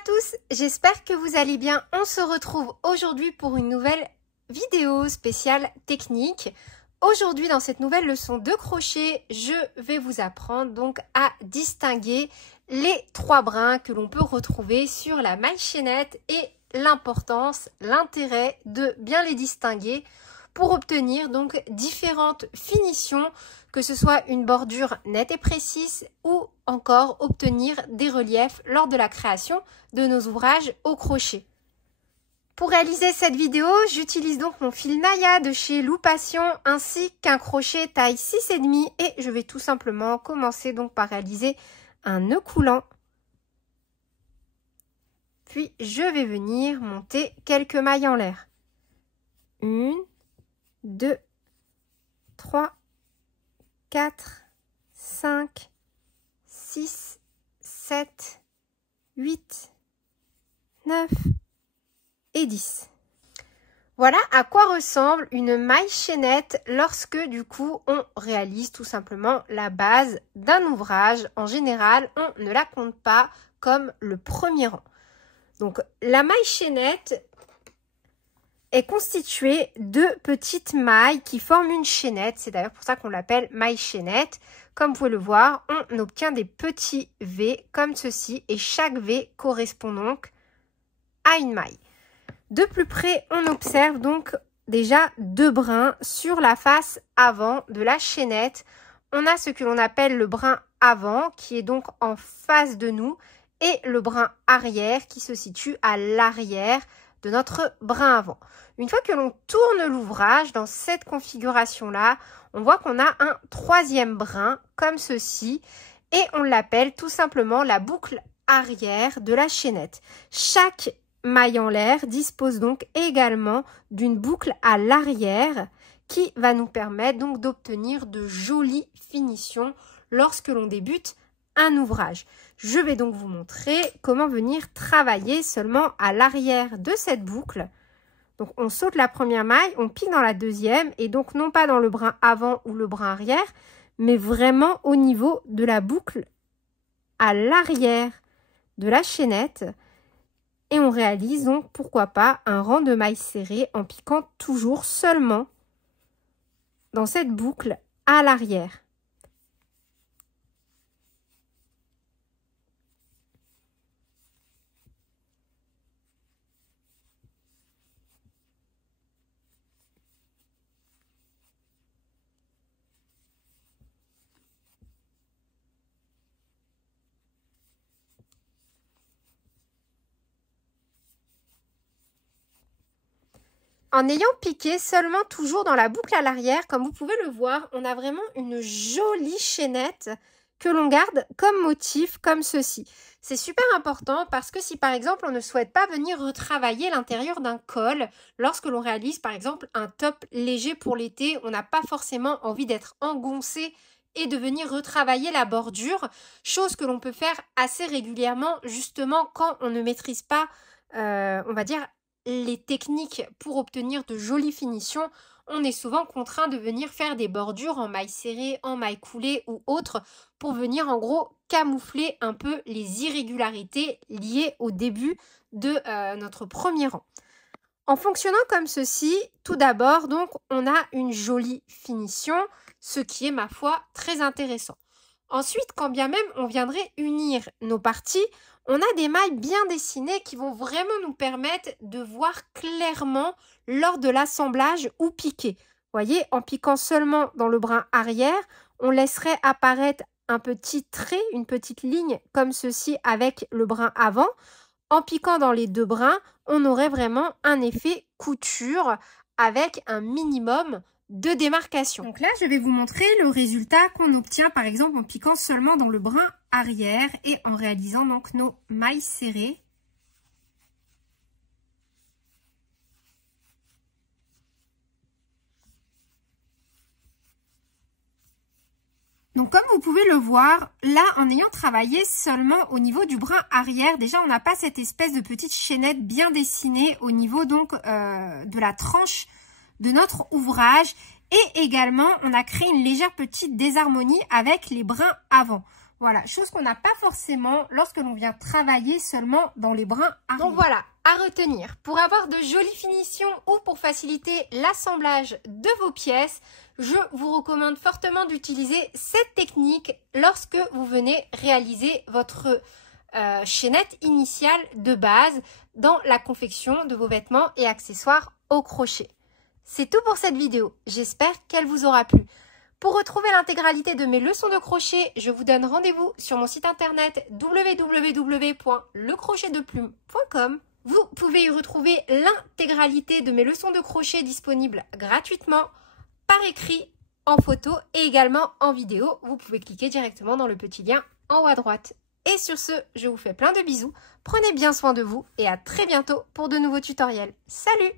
à tous, j'espère que vous allez bien. On se retrouve aujourd'hui pour une nouvelle vidéo spéciale technique. Aujourd'hui, dans cette nouvelle leçon de crochet, je vais vous apprendre donc à distinguer les trois brins que l'on peut retrouver sur la maille chaînette et l'importance, l'intérêt de bien les distinguer pour obtenir donc différentes finitions, que ce soit une bordure nette et précise ou encore obtenir des reliefs lors de la création de nos ouvrages au crochet. Pour réaliser cette vidéo, j'utilise donc mon fil Naya de chez Loupation ainsi qu'un crochet taille 6,5 et je vais tout simplement commencer donc par réaliser un nœud coulant. Puis je vais venir monter quelques mailles en l'air. 1, 2, 3, 4, 5, 6, 7, 8, 9 et 10. Voilà à quoi ressemble une maille chaînette lorsque du coup on réalise tout simplement la base d'un ouvrage. En général, on ne la compte pas comme le premier rang. Donc la maille chaînette est constituée de petites mailles qui forment une chaînette. C'est d'ailleurs pour ça qu'on l'appelle maille chaînette. Comme vous pouvez le voir, on obtient des petits V comme ceci et chaque V correspond donc à une maille. De plus près, on observe donc déjà deux brins sur la face avant de la chaînette. On a ce que l'on appelle le brin avant qui est donc en face de nous et le brin arrière qui se situe à l'arrière de notre brin avant. Une fois que l'on tourne l'ouvrage dans cette configuration-là, on voit qu'on a un troisième brin comme ceci et on l'appelle tout simplement la boucle arrière de la chaînette. Chaque maille en l'air dispose donc également d'une boucle à l'arrière qui va nous permettre donc d'obtenir de jolies finitions lorsque l'on débute un ouvrage. Je vais donc vous montrer comment venir travailler seulement à l'arrière de cette boucle. Donc on saute la première maille, on pique dans la deuxième et donc non pas dans le brin avant ou le brin arrière, mais vraiment au niveau de la boucle à l'arrière de la chaînette. Et on réalise donc pourquoi pas un rang de mailles serrées en piquant toujours seulement dans cette boucle à l'arrière. En ayant piqué seulement toujours dans la boucle à l'arrière, comme vous pouvez le voir, on a vraiment une jolie chaînette que l'on garde comme motif, comme ceci. C'est super important parce que si par exemple on ne souhaite pas venir retravailler l'intérieur d'un col, lorsque l'on réalise par exemple un top léger pour l'été, on n'a pas forcément envie d'être engoncé et de venir retravailler la bordure, chose que l'on peut faire assez régulièrement justement quand on ne maîtrise pas, on va dire, les techniques pour obtenir de jolies finitions. On est souvent contraint de venir faire des bordures en maille serrée, en maille coulée ou autre pour venir en gros camoufler un peu les irrégularités liées au début de notre premier rang. En fonctionnant comme ceci, tout d'abord donc on a une jolie finition, ce qui est ma foi très intéressant. Ensuite, quand bien même on viendrait unir nos parties, on a des mailles bien dessinées qui vont vraiment nous permettre de voir clairement lors de l'assemblage où piquer. Vous voyez, en piquant seulement dans le brin arrière, on laisserait apparaître un petit trait, une petite ligne comme ceci avec le brin avant. En piquant dans les deux brins, on aurait vraiment un effet couture avec un minimum de démarcation. Donc là, je vais vous montrer le résultat qu'on obtient par exemple en piquant seulement dans le brin arrière et en réalisant donc nos mailles serrées. Donc comme vous pouvez le voir, là en ayant travaillé seulement au niveau du brin arrière, déjà on n'a pas cette espèce de petite chaînette bien dessinée au niveau donc de la tranche de notre ouvrage. Et également, on a créé une légère petite désharmonie avec les brins avant. Voilà, chose qu'on n'a pas forcément lorsque l'on vient travailler seulement dans les brins arrière. Donc voilà, à retenir, pour avoir de jolies finitions ou pour faciliter l'assemblage de vos pièces, je vous recommande fortement d'utiliser cette technique lorsque vous venez réaliser votre chaînette initiale de base dans la confection de vos vêtements et accessoires au crochet. C'est tout pour cette vidéo, j'espère qu'elle vous aura plu. Pour retrouver l'intégralité de mes leçons de crochet, je vous donne rendez-vous sur mon site internet www.lecrochetdeplume.com. Vous pouvez y retrouver l'intégralité de mes leçons de crochet disponibles gratuitement, par écrit, en photo et également en vidéo. Vous pouvez cliquer directement dans le petit lien en haut à droite. Et sur ce, je vous fais plein de bisous, prenez bien soin de vous et à très bientôt pour de nouveaux tutoriels. Salut!